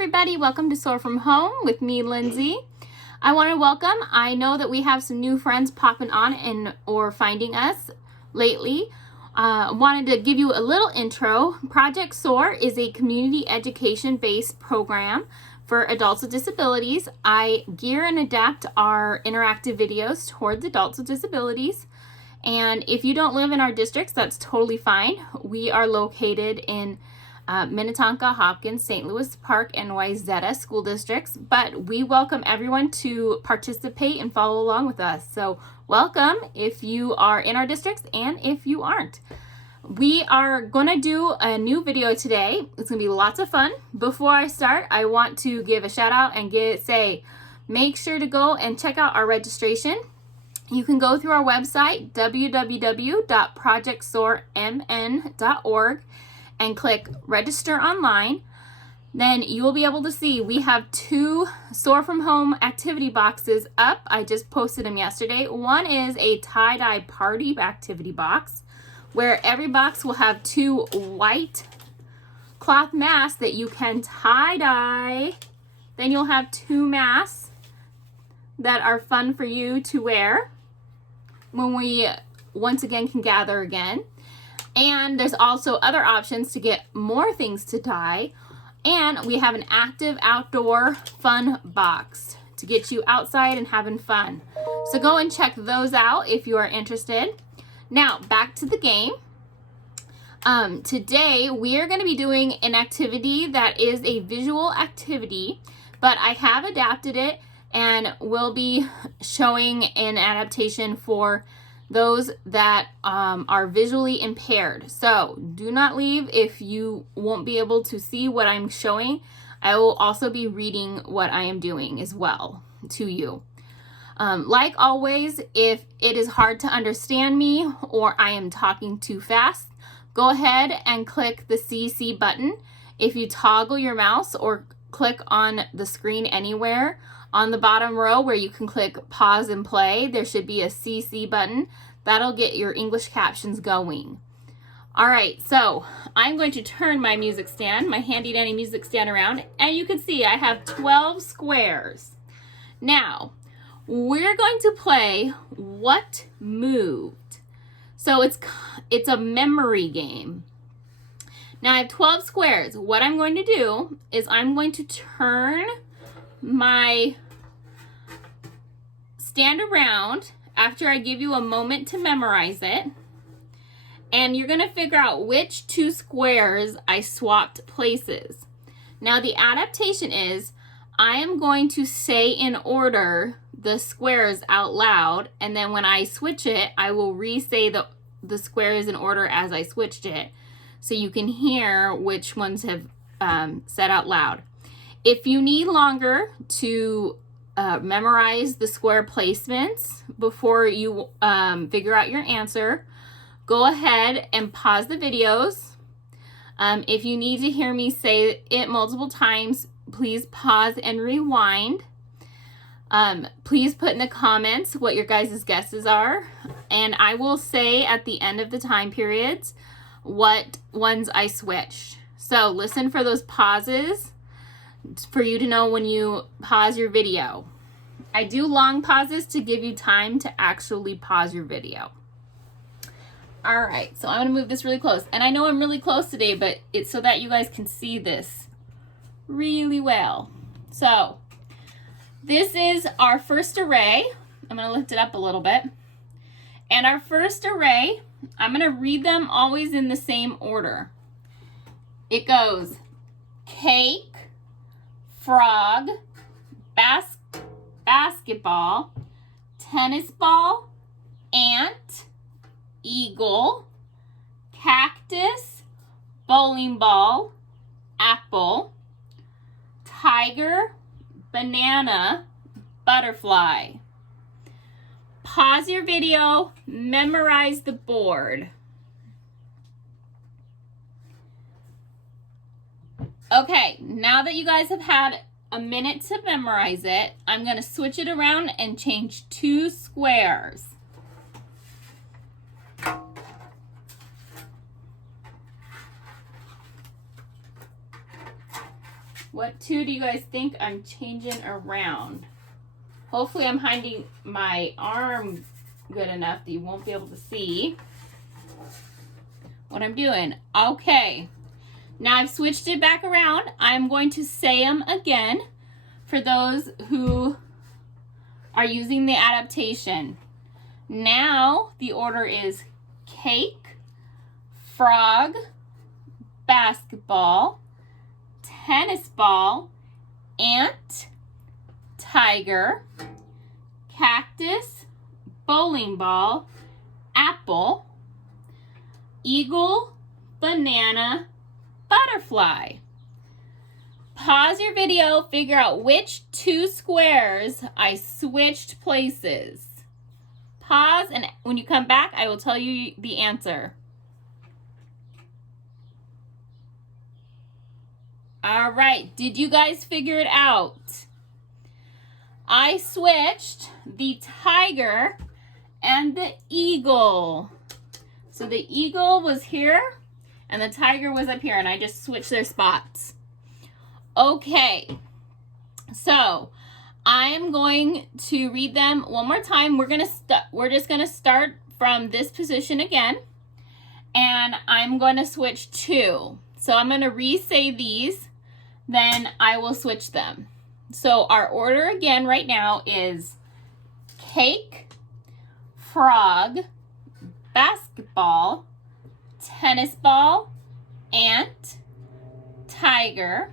everybody, welcome to SOAR from Home with me, Lindsay. I want to welcome, I know that we have some new friends popping on or finding us lately. Wanted to give you a little intro. Project SOAR is a community education-based program for adults with disabilities. I gear and adapt our interactive videos towards adults with disabilities. And if you don't live in our districts, that's totally fine. We are located in Minnetonka, Hopkins, St. Louis Park, and Wayzata school districts, but we welcome everyone to participate and follow along with us. So welcome if you are in our districts and if you aren't. We are going to do a new video today. It's going to be lots of fun. Before I start, I want to give a shout out and say, make sure to go and check out our registration. You can go through our website, www.projectsoarmn.org, and click register online. Then you will be able to see we have 2 SOAR from Home activity boxes up. I just posted them yesterday. One is a tie-dye party activity box where every box will have 2 white cloth masks that you can tie-dye. Then you'll have 2 masks that are fun for you to wear when we once again can gather again. And there's also other options to get more things to dye. And we have an active outdoor fun box to get you outside and having fun. So go and check those out if you are interested. Now, back to the game. Today, we are going to be doing an activity that is a visual activity, but I have adapted it and will be showing an adaptation for those that are visually impaired. So do not leave if you won't be able to see what I'm showing. I will also be reading what I am doing as well to you. Like always, if it is hard to understand me or I am talking too fast, go ahead and click the CC button. If you toggle your mouse or click on the screen anywhere, on the bottom row where you can click pause and play, there should be a CC button. That'll get your English captions going. All right, so I'm going to turn my music stand, my handy dandy music stand around, and you can see I have 12 squares. Now, we're going to play What Moved. So it's a memory game. Now I have 12 squares. What I'm going to do is I'm going to turn my stand around after I give you a moment to memorize it, and you're going to figure out which 2 squares I swapped places. Now the adaptation is I am going to say in order the squares out loud, and then when I switch it, I will re-say the squares in order as I switched it, so you can hear which ones have said out loud. If you need longer to memorize the square placements before you figure out your answer, go ahead and pause the videos. If you need to hear me say it multiple times, please pause and rewind. Please put in the comments what your guys' guesses are, and I will say at the end of the time periods what ones I switched. So listen for those pauses for you to know when you pause your video. I do long pauses to give you time to actually pause your video. All right, so I'm gonna move this really close. And I know I'm really close today, but it's so that you guys can see this really well. So this is our first array. I'm gonna lift it up a little bit. And our first array, I'm gonna read them always in the same order. It goes cake, frog, basketball, tennis ball, ant, eagle, cactus, bowling ball, apple, tiger, banana, butterfly. Pause your video, memorize the board. Okay, now that you guys have had a minute to memorize it, I'm going to switch it around and change 2 squares. What two do you guys think I'm changing around? Hopefully I'm hiding my arm good enough that you won't be able to see what I'm doing. Okay, now I've switched it back around. I'm going to say them again for those who are using the adaptation. Now the order is cake, frog, basketball, tennis ball, ant, tiger, cactus, bowling ball, apple, eagle, banana, butterfly. Pause your video, figure out which two squares I switched places. Pause, and when you come back, I will tell you the answer. All right, did you guys figure it out? I switched the tiger and the eagle. So the eagle was here and the tiger was up here, and I just switched their spots. Okay, so I am going to read them one more time. We're just gonna start from this position again, and I'm going to switch two. So I'm going to re-say these, then I will switch them. So our order again right now is cake, frog, basketball, tennis ball, ant, tiger,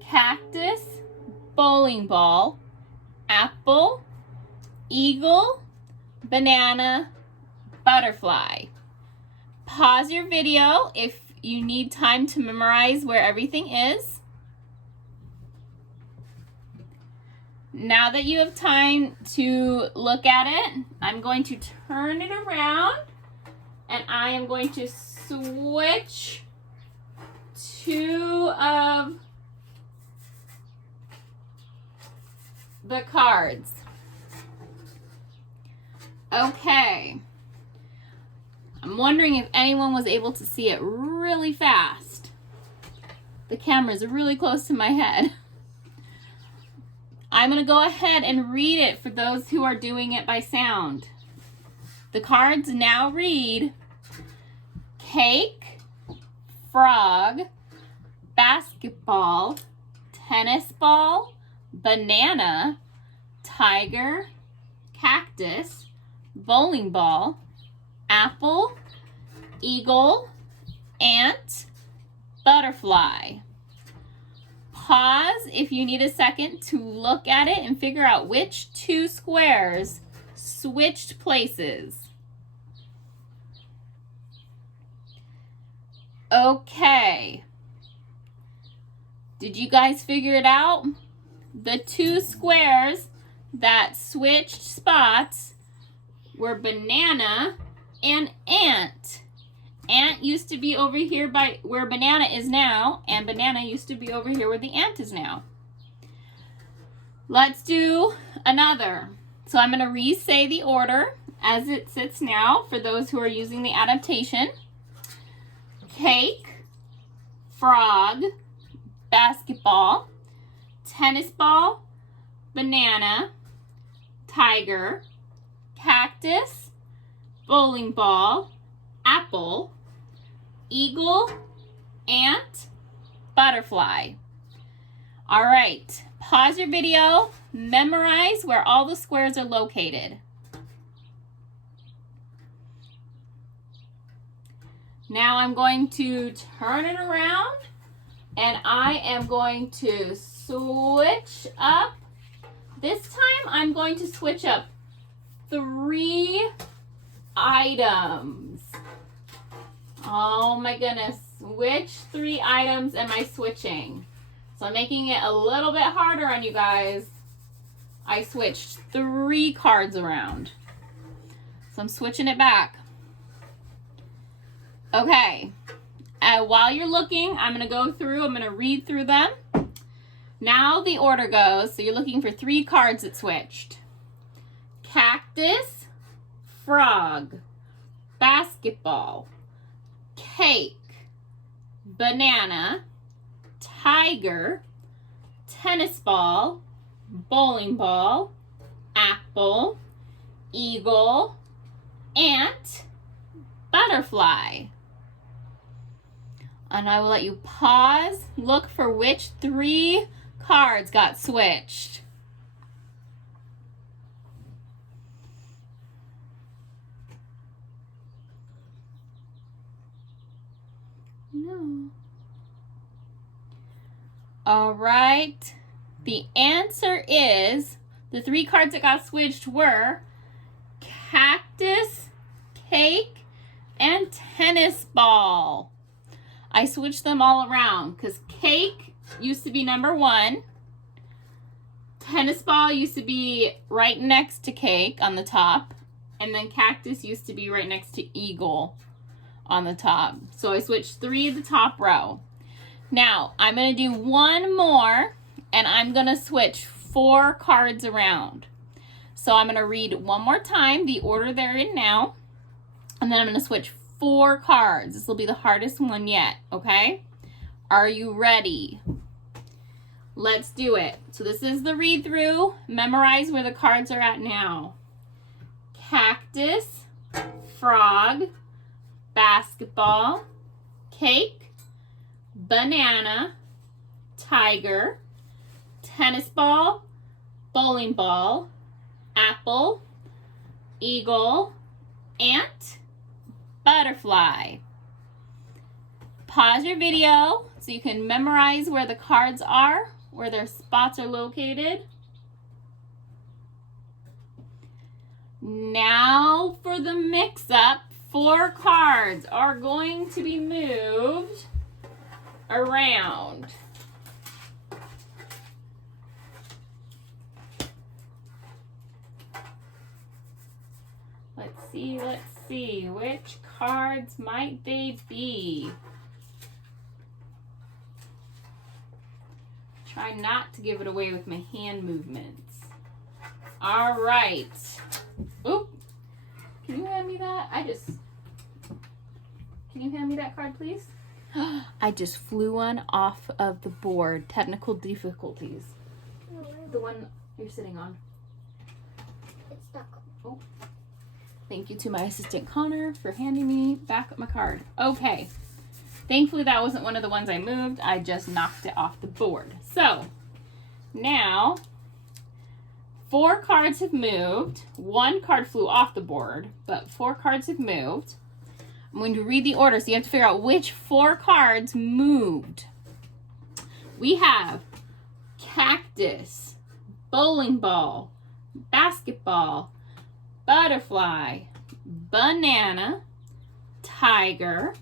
cactus, bowling ball, apple, eagle, banana, butterfly. Pause your video if you need time to memorize where everything is. Now that you have time to look at it, I'm going to turn it around and I am going to switch two of the cards. Okay. I'm wondering if anyone was able to see it really fast. The camera's really close to my head. I'm going to go ahead and read it for those who are doing it by sound. The cards now read cake, frog, basketball, tennis ball, banana, tiger, cactus, bowling ball, apple, eagle, ant, butterfly. Pause if you need a second to look at it and figure out which two squares switched places. Okay. Did you guys figure it out? The two squares that switched spots were banana and ant. Ant used to be over here by where banana is now, and banana used to be over here where the ant is now. Let's do another. So I'm going to re-say the order as it sits now for those who are using the adaptation. Cake, frog, basketball, tennis ball, banana, tiger, cactus, bowling ball, apple, eagle, ant, butterfly. All right, pause your video, memorize where all the squares are located. Now I'm going to turn it around and I am going to switch up. This time I'm going to switch up 3 items. Oh my goodness, which 3 items am I switching? So I'm making it a little bit harder on you guys. I switched 3 cards around. So I'm switching it back. Okay, while you're looking, I'm going to read through them. Now the order goes, so you're looking for 3 cards that switched. Cactus, frog, basketball, cake, banana, tiger, tennis ball, bowling ball, apple, eagle, ant, butterfly. And I will let you pause, look for which 3 cards got switched. No. All right. The answer is, the 3 cards that got switched were cactus, cake, and tennis ball. I switched them all around because cake used to be number 1. Tennis ball used to be right next to cake on the top. And then cactus used to be right next to eagle on the top. So I switched 3 at the top row. Now I'm going to do one more and I'm going to switch 4 cards around. So I'm going to read one more time the order they're in now. And then I'm going to switch 4 cards. This will be the hardest one yet, okay? Are you ready? Let's do it. So this is the read through. Memorize where the cards are at now. Cactus, frog, basketball, cake, banana, tiger, tennis ball, bowling ball, apple, eagle, ant, butterfly. Pause your video so you can memorize where the cards are, where their spots are located. Now for the mix-up, 4 cards are going to be moved around. Let's see, which cards might they be? Try not to give it away with my hand movements. All right. Oop. Can you hand me that? Can you hand me that card, please? I just flew one off of the board. Technical difficulties. The one you're sitting on. It's stuck. Oh. Thank you to my assistant Connor for handing me back my card. Okay. Thankfully that wasn't one of the ones I moved. I just knocked it off the board. So now 4 cards have moved. 1 card flew off the board, but 4 cards have moved. I'm going to read the order so you have to figure out which 4 cards moved. We have cactus, bowling ball, basketball, butterfly, banana, tiger,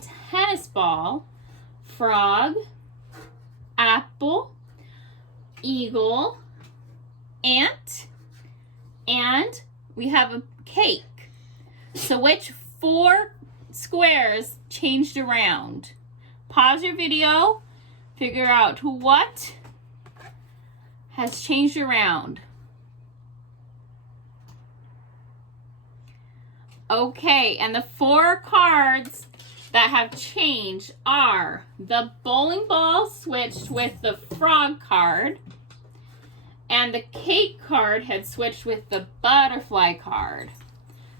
tennis ball, frog, apple, eagle, ant, and we have a cake. So which 4 squares changed around? Pause your video, figure out what has changed around. Okay, and the 4 cards that have changed are the bowling ball switched with the frog card, and the cake card had switched with the butterfly card.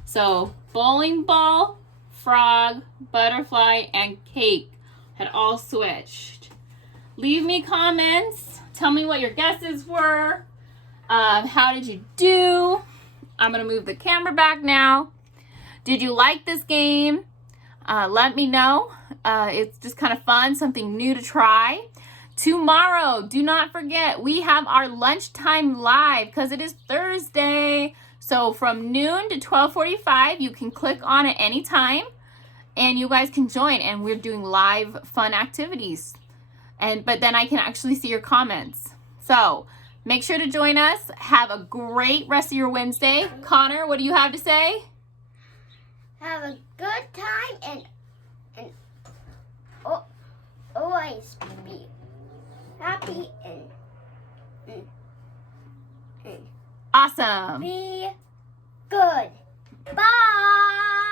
So bowling ball, frog, butterfly, and cake had all switched. Leave me comments. Tell me what your guesses were. How did you do? I'm going to move the camera back now. Did you like this game? Let me know. It's just kind of fun, something new to try. Tomorrow, do not forget, we have our lunchtime live because it is Thursday. So from noon to 12:45, you can click on it anytime and you guys can join, and we're doing live fun activities. But then I can actually see your comments. So make sure to join us. Have a great rest of your Wednesday. Connor, what do you have to say? Have a good time and always be happy and Awesome. be